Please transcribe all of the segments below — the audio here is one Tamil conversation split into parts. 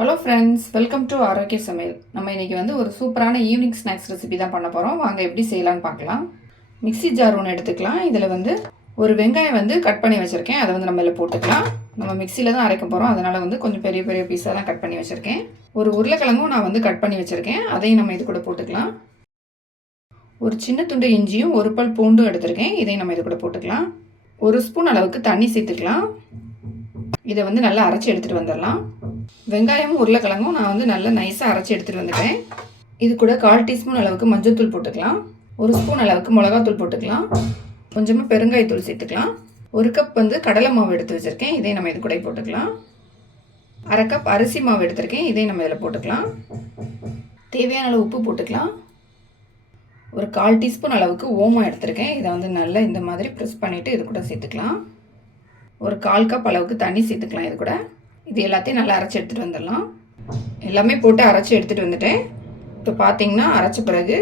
ஹலோ ஃப்ரெண்ட்ஸ், வெல்கம் டு ஆரோக்கிய சமையல். நம்ம இன்றைக்கி வந்து ஒரு சூப்பரான ஈவினிங் ஸ்நாக்ஸ் ரெசிபி தான் பண்ண போகிறோம். வாங்க எப்படி செய்யலான்னு பார்க்கலாம். மிக்ஸி ஜார் ஒன்று எடுத்துக்கலாம். இதில் வந்து ஒரு வெங்காயம் வந்து கட் பண்ணி வச்சுருக்கேன். அதை வந்து நம்ம இதில் போட்டுக்கலாம். நம்ம மிக்சியில் தான் அரைக்க போகிறோம், அதனால் வந்து கொஞ்சம் பெரிய பெரிய பீஸாக தான் கட் பண்ணி வச்சுருக்கேன். ஒரு உருளைக்கிழங்கும் நான் வந்து கட் பண்ணி வச்சுருக்கேன், அதையும் நம்ம இது கூட போட்டுக்கலாம். ஒரு சின்ன துண்டு இஞ்சியும் ஒரு பல் பூண்டும் எடுத்திருக்கேன், இதையும் நம்ம இது கூட போட்டுக்கலாம். ஒரு ஸ்பூன் அளவுக்கு தண்ணி சேர்த்துக்கலாம். இதை வந்து நல்லா அரைச்சி எடுத்துகிட்டு வந்துடலாம். வெங்காயமும் உருளைக்கிழங்கும் நான் வந்து நல்லா நைஸாக அரைச்சி எடுத்துகிட்டு வந்துட்டேன். இது கூட 1/4 டீஸ்பூன் அளவுக்கு மஞ்சள் தூள் போட்டுக்கலாம். 1 ஸ்பூன் அளவுக்கு மிளகாத்தூள் போட்டுக்கலாம். கொஞ்சமாக பெருங்காயத்தூள் சேர்த்துக்கலாம். 1 கப் வந்து கடலை மாவு எடுத்து வச்சுருக்கேன், இதையும் நம்ம இது கூட போட்டுக்கலாம். 1/2 கப் அரிசி மாவு எடுத்திருக்கேன், இதையும் நம்ம இதில் போட்டுக்கலாம். தேவையான அளவு உப்பு போட்டுக்கலாம். ஒரு 1/4 டீஸ்பூன் அளவுக்கு ஓமம் எடுத்திருக்கேன், இதை வந்து நல்லா இந்த மாதிரி ப்ரெஸ் பண்ணிவிட்டு இது கூட சேர்த்துக்கலாம். ஒரு 1/4 கப் அளவுக்கு தண்ணி சேர்த்துக்கலாம். இது கூட இது எல்லாத்தையும் நல்லா அரைச்சி எடுத்துகிட்டு வந்துடலாம். எல்லாமே போட்டு அரைச்சி எடுத்துகிட்டு வந்துட்டேன். இப்போ பார்த்தீங்கன்னா அரைச்ச பிறகு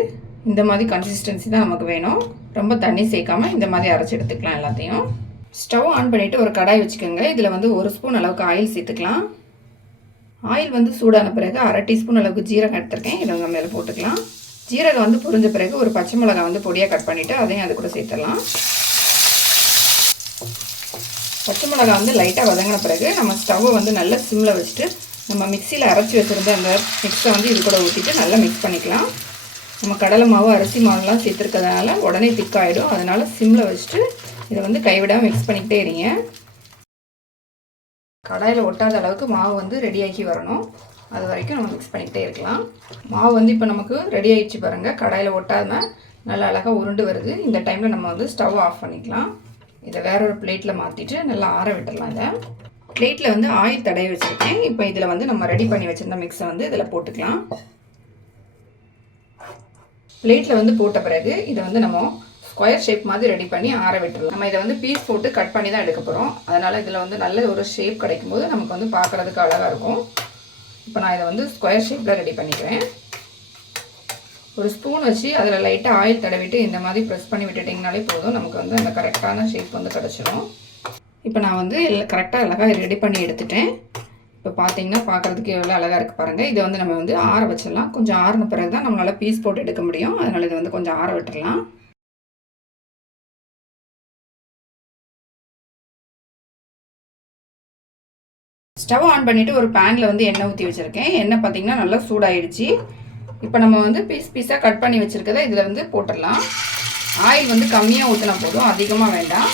இந்த மாதிரி கன்சிஸ்டன்சி தான் நமக்கு வேணும். ரொம்ப தண்ணி சேர்க்காமல் இந்த மாதிரி அரைச்சி எடுத்துக்கலாம் எல்லாத்தையும். ஸ்டவ் ஆன் பண்ணிவிட்டு ஒரு கடாய் வச்சுக்கோங்க. இதில் வந்து 1 ஸ்பூன் அளவுக்கு ஆயில் சேர்த்துக்கலாம். ஆயில் வந்து சூடான பிறகு 1/2 டீஸ்பூன் அளவுக்கு ஜீரகம் எடுத்துருக்கேன், இதை நம்ம மேலே போட்டுக்கலாம். ஜீரகம் வந்து புரிஞ்ச பிறகு ஒரு பச்சை மிளகாய் வந்து பொடியாக கட் பண்ணிவிட்டு அதையும் அது கூட சேர்த்துடலாம். பச்சை மிளகாய் வந்து லைட்டாக வதங்கின பிறகு நம்ம ஸ்டவ்வை வந்து நல்லா சிம்மில் வச்சுட்டு நம்ம மிக்சியில் அரைச்சி வச்சுருந்த அந்த மிக்ஸை வந்து இது கூட ஊற்றிட்டு நல்லா மிக்ஸ் பண்ணிக்கலாம். நம்ம கடலை மாவு அரிசி மாவுலாம் சேர்த்துருக்கிறதுனால உடனே திக்காயிடும், அதனால் சிம்மில் வச்சுட்டு இதை வந்து கைவிடாமல் மிக்ஸ் பண்ணிக்கிட்டே இருங்க. கடாயில் ஒட்டாத அளவுக்கு மாவு வந்து ரெடியாகி வரணும், அது வரைக்கும் நம்ம மிக்ஸ் பண்ணிக்கிட்டே இருக்கலாம். மாவு வந்து இப்போ நமக்கு ரெடி ஆகிடுச்சு பாருங்கள். கடாயில் ஒட்டாமல் நல்லா அழகாக உருண்டு வருது. இந்த டைமில் நம்ம வந்து ஸ்டவ் ஆஃப் பண்ணிக்கலாம். இதை வேற ஒரு பிளேட்டில் மாற்றிட்டு நல்லா ஆற விட்டுடலாம். இதை பிளேட்டில் வந்து ஆயில் தடவி வச்சுருக்கேன். இப்போ இதில் வந்து நம்ம ரெடி பண்ணி வச்சுருந்த மிக்ஸை வந்து இதில் போட்டுக்கலாம். பிளேட்டில் வந்து போட்ட பிறகு இதை வந்து நம்ம ஸ்கொயர் ஷேப் மாதிரி ரெடி பண்ணி ஆற விட்டுடலாம். நம்ம இதை வந்து பீஸ் போட்டு கட் பண்ணி தான் எடுக்க போகிறோம், அதனால் இதில் வந்து நல்ல ஒரு ஷேப் கிடைக்கும்போது நமக்கு வந்து பார்க்குறதுக்கு அழகாக இருக்கும். இப்போ நான் இதை வந்து ஸ்கொயர் ஷேப்பில் ரெடி பண்ணிக்கிறேன். ஒரு ஸ்பூன் வச்சு அதில் லைட்டாக ஆயில் தடவிட்டு இந்த மாதிரி ப்ரெஸ் பண்ணி விட்டுட்டிங்கனாலே போதும், நமக்கு வந்து அந்த கரெக்டான ஷேப் வந்து கிடச்சிடும். இப்போ நான் வந்து கரெக்டாக அழகாக ரெடி பண்ணி எடுத்துட்டேன். இப்போ பார்த்தீங்கன்னா பார்க்குறதுக்கு எவ்வளோ அழகாக இருக்குது பாருங்கள். இதை வந்து நம்ம வந்து ஆற வச்சிடலாம். கொஞ்சம் ஆறின பிறகு தான் நம்மளால் பீஸ் போட்டு எடுக்க முடியும், அதனால் இதை வந்து கொஞ்சம் ஆற விட்டுடலாம். ஸ்டவ் ஆன் பண்ணிவிட்டு ஒரு பேனில் வந்து எண்ணெய் ஊற்றி வச்சுருக்கேன். எண்ணெய் பார்த்திங்கன்னா நல்லா சூடாயிடுச்சு. இப்போ நம்ம வந்து பீஸாக கட் பண்ணி வச்சுருக்கதை இதில் வந்து போட்டுடலாம். ஆயில் வந்து கம்மியாக ஊற்றினா போதும், அதிகமாக வேண்டாம்.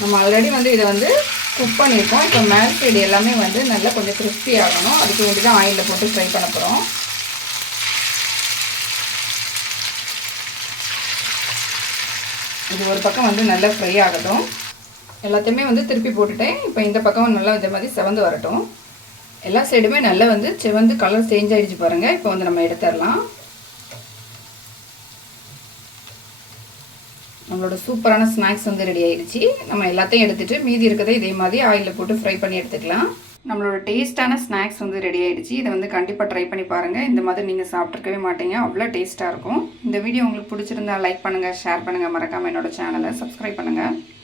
நம்ம ஆல்ரெடி வந்து இதை வந்து குக் பண்ணியிருக்கோம். இப்போ மேல் சைடு எல்லாமே வந்து நல்லா கொஞ்சம் கிறிஸ்பி ஆகணும், அதுக்கு வேண்டி தான் ஆயிலில் போட்டு ஃப்ரை பண்ண போகிறோம். இது ஒரு பக்கம் வந்து நல்லா ஃப்ரை ஆகட்டும். எல்லாத்தையுமே வந்து திருப்பி போட்டுட்டேன். இப்போ இந்த பக்கம் நல்லா இந்த மாதிரி செவந்து வரட்டும். எல்லா சைடுமே நல்லா வந்து செவந்து கலர் சேஞ்ச் ஆகிடுச்சு பாருங்கள். இப்போ வந்து நம்ம எடுத்துடலாம். நம்மளோட சூப்பரான ஸ்நாக்ஸ் வந்து ரெடி ஆகிடுச்சு. நம்ம எல்லாத்தையும் எடுத்துகிட்டு மீதி இருக்கிறத இதே மாதிரி ஆயிலில் போட்டு ஃப்ரை பண்ணி எடுத்துக்கலாம். நம்மளோட டேஸ்ட்டான ஸ்நாக்ஸ் வந்து ரெடி ஆகிடுச்சு. இதை வந்து கண்டிப்பாக ட்ரை பண்ணி பாருங்கள். இந்த மாதிரி நீங்கள் சாப்பிட்ருக்கவே மாட்டீங்க, அவ்வளோ டேஸ்ட்டாக இருக்கும். இந்த வீடியோ உங்களுக்கு பிடிச்சிருந்தா லைக் பண்ணுங்கள், ஷேர் பண்ணுங்கள், மறக்காமல் என்னோடய சேனலை சப்ஸ்கிரைப் பண்ணுங்கள்.